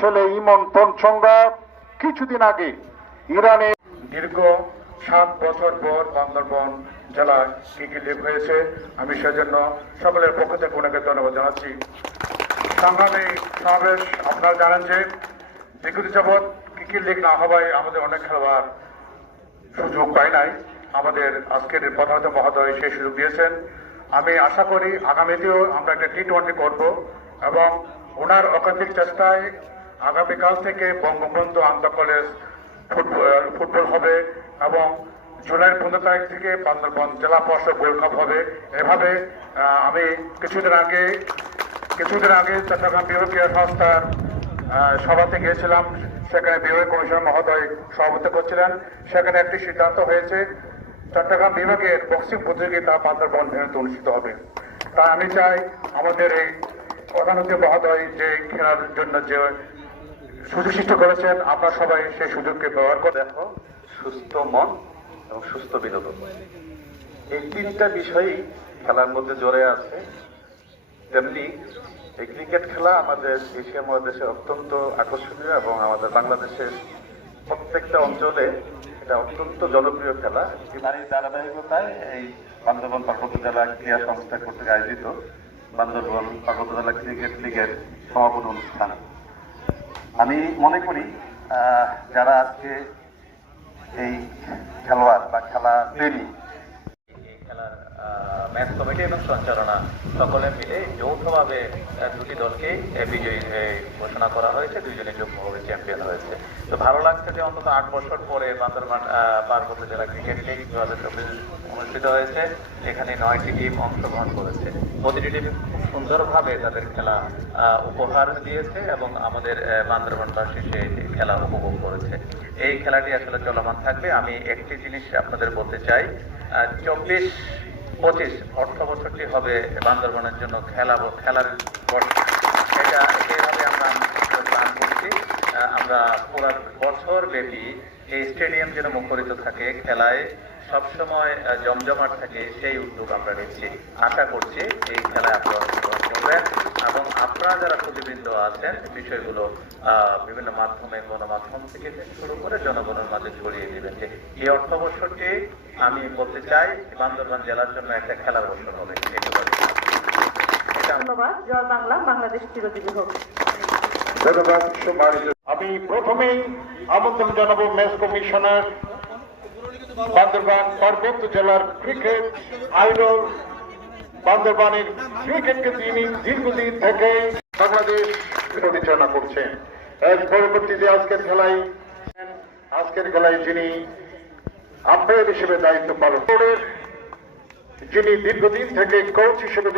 ছেলে ইমন তনসঙ্গা কিছুদিন আগে ইরানে দীর্ঘ সাত বছর পর বান্দরবন জেলায় ক্রিকেট লিগ হয়েছে। আমি সেজন্য সকলের পক্ষ থেকে ওনাকে ধন্যবাদ জানাচ্ছি। সংগ্রামী সমাবেশ, আপনারা জানেন যে দীর্ঘদিন যাবৎ ক্রিকেট লিগ না হওয়ায় আমাদের অনেক খেলোয়াড় সুযোগ পাই নাই। আমাদের আজকের প্রধানত মহোদয় সেই সুযোগ দিয়েছেন। আমি আশা করি আগামীতেও আমরা একটা টি টোয়েন্টি করব এবং ওনার অকান্তিক চেষ্টায় আগামীকাল থেকে বঙ্গবন্ধু আন্তঃ কলেজ ফুটবল ফুটবল হবে এবং জুলাই পনেরো তারিখ থেকে বান্দরবন জেলা পরিষদ গোল্ড কাপ হবে। এভাবে আমি কিছুদিন আগে কিছুদিন আগে চট্টগ্রাম বিভাগীয় সংস্থার সভাতে গিয়েছিলাম। সেখানে বিভাগ কমিশনার মহোদয় সভাপতি করছিলেন। সেখানে একটি সিদ্ধান্ত হয়েছে, চট্টগ্রাম বিভাগের বক্সিং প্রতিযোগিতা বান্দরবন ভেনুতে অনুষ্ঠিত হবে। তাই আমি চাই আমাদের এই প্রধানমন্ত্রী মহোদয় যে খেলার জন্য যে সুযোগ সৃষ্টি করেছেন আমরা সবাই সেই সুযোগকে ব্যবহার করে। দেখো, সুস্থ মন এবং সুস্থ বিনোদন। এই তিনটা বিষয়ই খেলার মধ্যে জড়ে আছে। তেমনি এই ক্রিকেট খেলা আমাদের এশিয়া মহাদেশে অত্যন্ত আকর্ষণীয় এবং আমাদের বাংলাদেশের প্রত্যেকটা অঞ্চলে এটা অত্যন্ত জনপ্রিয় খেলা। তারই ধারাবাহিকতায় এই বান্দরবন পার্বত্য জেলা ক্রীড়া সংস্থা কর্তৃক আয়োজিত বান্দরবন পার্বত্য জেলা ক্রিকেট লিগের সমাপন অনুষ্ঠান। আমি মনে করি যারা আজকে এই খেলোয়াড় বা খেলা প্রেমী খেলার ম্যাচ কমিটি এবং সঞ্চালনা সকলে মিলে যৌথভাবে দুটি দলকে আহ, বিজয়ী ঘোষণা করা হয়েছে। দুইজনে যুগ্মভাবে চ্যাম্পিয়ন হয়েছে। তো ভালো লাগছে যে অন্তত আট বছর পরে বান্দরবান পার্বত্য জেলা ক্রিকেট লিগ দু হাজার চব্বিশ অনুষ্ঠিত হয়েছে এখানে নয়টি টিম অংশগ্রহণ করেছে। প্রতিটি টিম খুব সুন্দরভাবে তাদের খেলা উপহার দিয়েছে এবং আমাদের বান্দরবানবাসী সেই খেলা উপভোগ করেছে। এই খেলাটি আসলে চলমান থাকবে। আমি একটি জিনিস আপনাদের বলতে চাই চব্বিশ পঁচিশ অর্থ বছরটি হবে বান্দরবনের জন্য খেলা খেলার। এটা এইভাবে আমরা প্ল্যান করছি। আমরা পুরা বছর ব্যাপী এই স্টেডিয়াম যেন মুখরিত থাকে, খেলায় সবসময় জমজমাট থাকে, সেই উদ্যোগ আমরা নিচ্ছি। আশা করছি এই খেলায় আপনারা অংশগ্রহণ করবেন। আপনারা যারা প্রতিবৃন্দ আছেন বিষয়গুলো আহ, বিভিন্ন মাধ্যমে গণমাধ্যম থেকে শুরু করে জনগণের মাঝে ছড়িয়ে দিবেন যে এই অর্থ বছরটি আমি বলতে চাই বান্দরবান জেলার জন্য একটা খেলার বছর হবে। ধন্যবাদ। জয় বাংলা বাংলাদেশ চিরজীবী হোক। ধন্যবাদ আমি প্রথমেই আমন্ত্রণ জানাব ম্যাচ কমিশনার বান্দরবান পার্বত্য জেলার ক্রিকেট আইডল বান্দরবানের ক্রিকেটকে তিনি দীর্ঘদিন থেকে বাংলাদেশ পরিচালনা করছেন। এর পরবর্তীতে আজকের খেলায় আজকের খেলায় যিনি আম্পায়ার হিসেবে দায়িত্ব পালন করেন, যিনি দীর্ঘদিন থেকে কোচ হিসেবে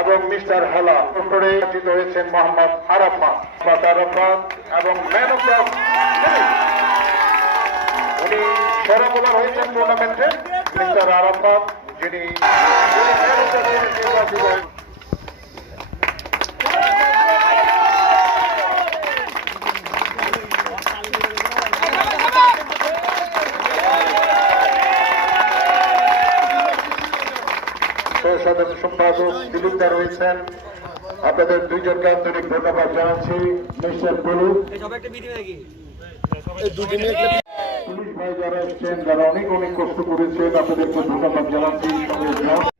এবং মিস্টার হেলা করে নির্বাচিত হয়েছেন মোহাম্মদ মোহাম্মদ আরাফাত এবং ম্যান অফ দ্য উনি সেরা বোলার হয়েছেন টুর্নামেন্টে মিস্টার আরাফাত। যিনি নির্বাচিত। সদস্য সম্পাদক দিলীপদা রয়েছেন। আপনাদের দুইজনকে আন্তরিক ধন্যবাদ জানাচ্ছি। মিস্টার বলু যারা এসছেন যারা অনেক অনেক কষ্ট করেছেন আপনাদেরকে ধন্যবাদ জানাচ্ছি।